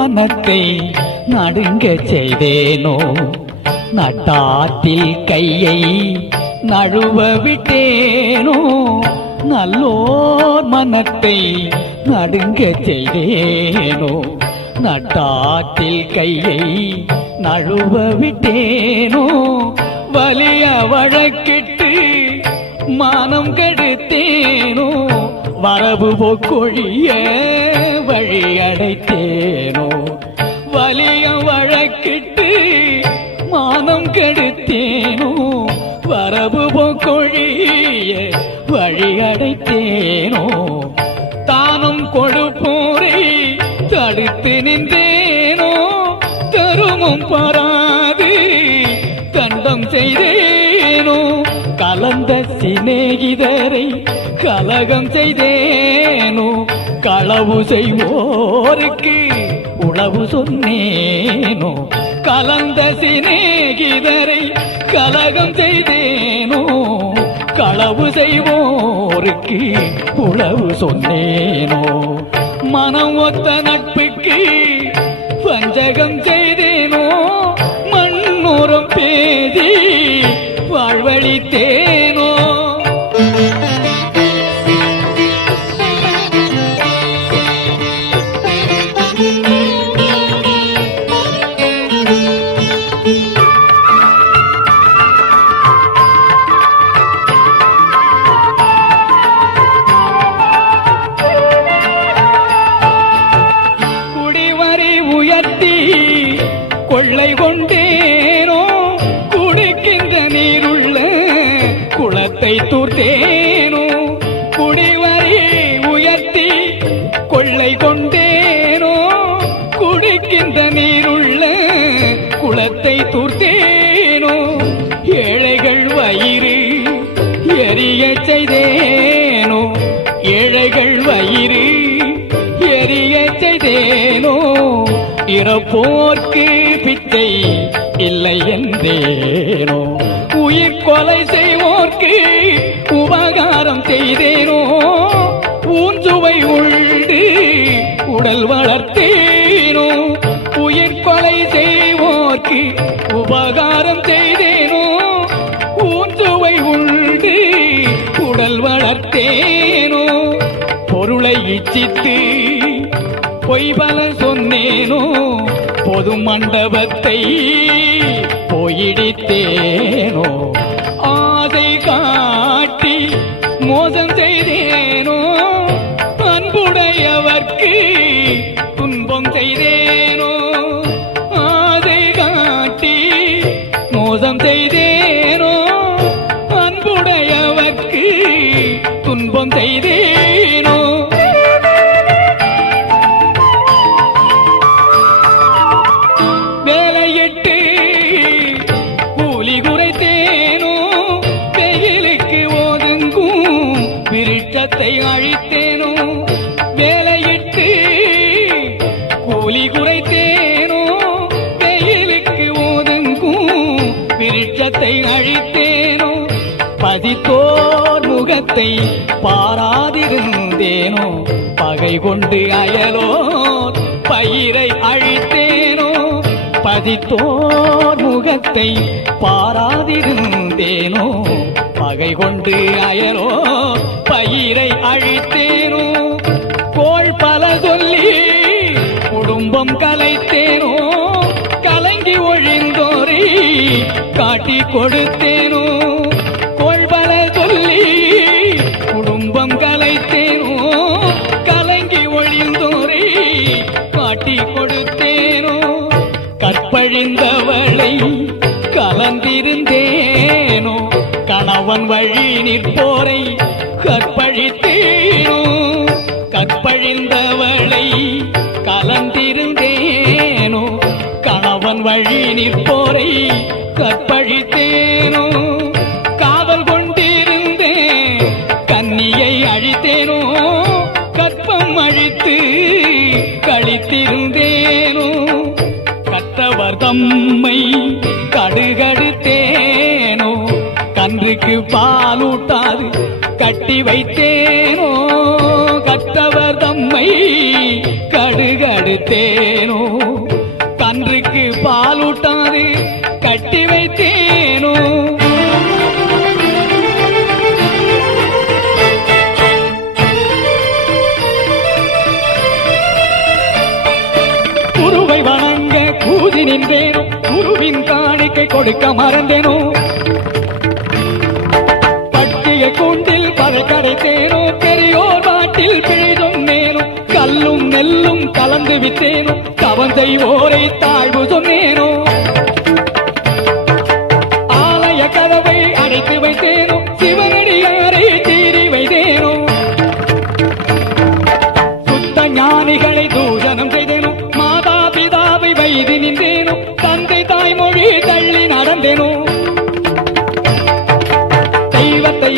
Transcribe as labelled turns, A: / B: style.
A: மனத்தை நடுங்க செய்தேனோ? நட்டாத்தில் கையை நழுவ விட்டேனோ? நல்லோர் மனத்தை நடுங்க செய்தேனோ? நட்டாத்தில் கையை நழுவ விட்டேனோ? வலிய வழக்கிட்டு மானம் கெடுத்தேனோ? வரவு போக்கொழிய வழி அடைத்தேன் அடைத்தேனோ தானும் கொடுப்போரை தடுத்து நின்றேனோ? தருமும் பாராது கண்டம் செய்தேனோ? கலந்த சிநேகிதரை கலகம் செய்தேனோ? களவு செய்வோருக்கு உளவு சொன்னேனோ? கலந்த சிநேகிதரை கலகம் செய்தேனோ? களவு செய்வோருக்கு உளவு சொன்னேனோ? மனம் ஒத்த நட்புக்கு வஞ்சகம் குளத்தை தூர்த்தேனோ குடிவரை உயர்த்தி கொள்ளை கொண்டேனோ குடிக்கின்ற நீருள்ள குளத்தை தூர்த்தேனோ ஏழைகள் வயிறு எரிய செய்தேனோ ஏழைகள் வயிறு எரிய செய்தேனோ இறப்போர்க்கு பிச்சை இல்லை என்றேனோ. உயிர் கொலை செய்வோர்க்கு உபகாரம் செய்தேனோ? ஊஞ்சுவை உண்டு உடல் வளர்த்தேனோ? உயிர் கொலை செய்வோர்க்கு உபகாரம் செய்தேனோ? ஊஞ்சுவை உண்டு உடல் வளர்த்தேனோ? பொருளை இச்சித்து பொய்பல சொன்னேனோ? பொது மண்டபத்தை போயிடித்தேனோ ஆதை கா பதித்தோர் பாராதிருந்தேனோ பகை கொண்டு அயலோர் பயிரை அழித்தேனோ பதித்தோர் முகத்தை பாராதிருந்தேனோ பகை கொண்டு அயலோ பயிரை அழித்தேனோ கோள் பல சொல்லி குடும்பம் கலைத்தேனோ கலங்கி ஒழிந்தோரை காட்டி கொடுத்தேனோ அவன் வழி நிற்போரை கற்பழித்தேனோ கற்பழிந்தவளை கலந்திருந்தேனோ கணவன் வழி நிற்போரை கற்பழித்தேனோ கன்றுக்கு பாலூட்டாது கட்டி வைத்தேனோ கற்றவர் தம்மை கடுகடுத்தேனோ. கன்றுக்கு பாலூட்டாது கட்டி வைத்தேனோ. குருவை வணங்க கூதி நின்றேனோ குருவின் காணிக்கை கொடுக்க மறந்தேனோ. நெல்லும் கலந்து விட்டேனோ கவந்தை ஓரை தாழ்வு சொன்னேனோ ஆலய கதவை அடைத்து வைத்தேனோ சிவனடியாரை தீரி வைத்தேனோ சுத்த ஞானிகளை தூஷணம் செய்தேனோ மாதா பிதாவை வைதி நின்றேனோ தந்தை தாய்மொழி தள்ளி நடந்தேனோ தெய்வத்தை